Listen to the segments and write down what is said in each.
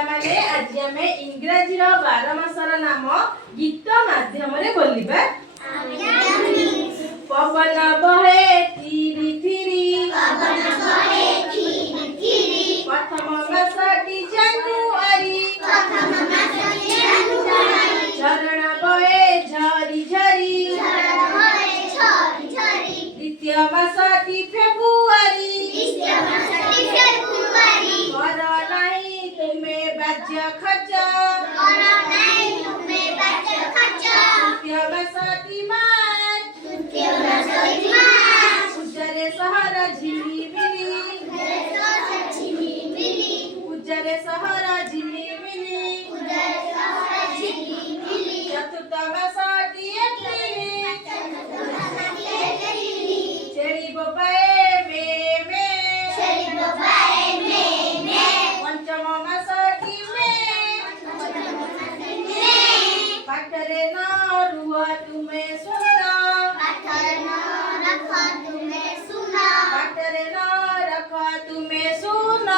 ପିଲାମାନେ ଆଜି ଆମେ ଇଂରାଜୀର 12 ମାସର ନାମ ଗୀତ ମାଧ୍ୟମରେ ବୋଲିବା। ପବନ ବହେ ଥିରି ଥିରି, ପ୍ରଥମ ମାସଟି ଜାନୁଆରୀ, ଝରଣା ବହେ ଝରି ଝରି, ଦ୍ୱିତୀୟ ମାସଟି ଫେବୃଆରୀ, କର ନାହିଁ ତୁମେ ବାଜ୍ୟ ଖର୍ଚ୍ଚ, ତୃତୀୟ ମାସଟି ମାର୍ଚ୍ଚ, ପୂଜାରେ ସହର ଝିଲିମିଲି, ପୂଜାରେ ସହର ଝିଲିମିଲି, ଚତୁର୍ଥ ମାସଟି ଏପ୍ରିଲ, ଛେଳି ବୋବାଏ ମେ ମେ, ପଞ୍ଚମ ମାସଟି ମେ, ପାଠରେ ନ ରୁହ ତୁମେ ଶୁଣ, ପାଠରେ ନ ରଖ ତୁମେ ଶୁଣ,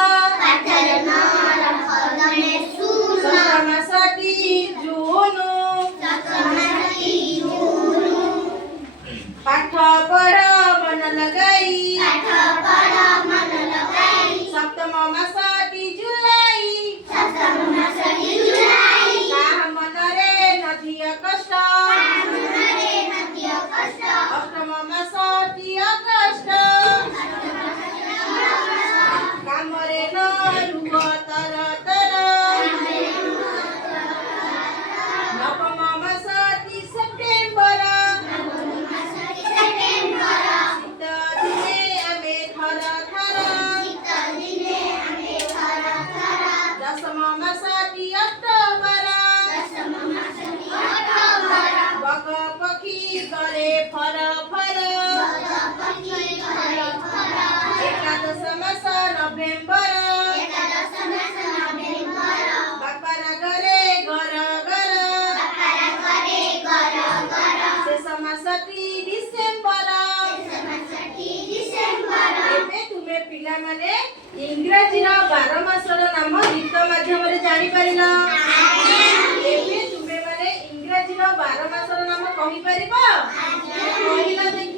ଷଷ୍ଠ ମାସଟି ଜୁନ, ପାଠ ପଢ଼ ମନ ଲଗାଇ, ସପ୍ତମ ମାସଟି ଜୁଲାଇ, କାହା ମନରେ ନଥିବ କଷ୍ଟ, ଅଷ୍ଟମ ମାସଟି ଅଗଷ୍ଟ, କାମରେ ନ ରୁହ ତର ତର, ନବମ ମାସଟି ସେପ୍ଟେମ୍ବର, ଶୀତ ଦିନେ ଆମେ ଥର ଥର, ଦଶମ ମାସଟି ଅକ୍ଟୋବର, ବଗ ପକ୍ଷୀ କରେ ଫର ଫର, ଏକାଦଶ ମାସ ନଭେମ୍ବର, ବାପାର ଘରେ ଘର ଘର, ଶେଷ ମାସଟି ଡିସେମ୍ବର। ଏବେ ତୁମେ ପିଲାମାନେ ଇଂରାଜୀର 12 ମାସର ନାମ ଗୀତ ମାଧ୍ୟମରେ ଜାଣିପାରିଲ। ଏବେ ତୁମେ ମାନେ ଇଂରାଜୀର 12 ମାସର ନାମ କହିପାରିବ? କହିଲ ଦେଖି।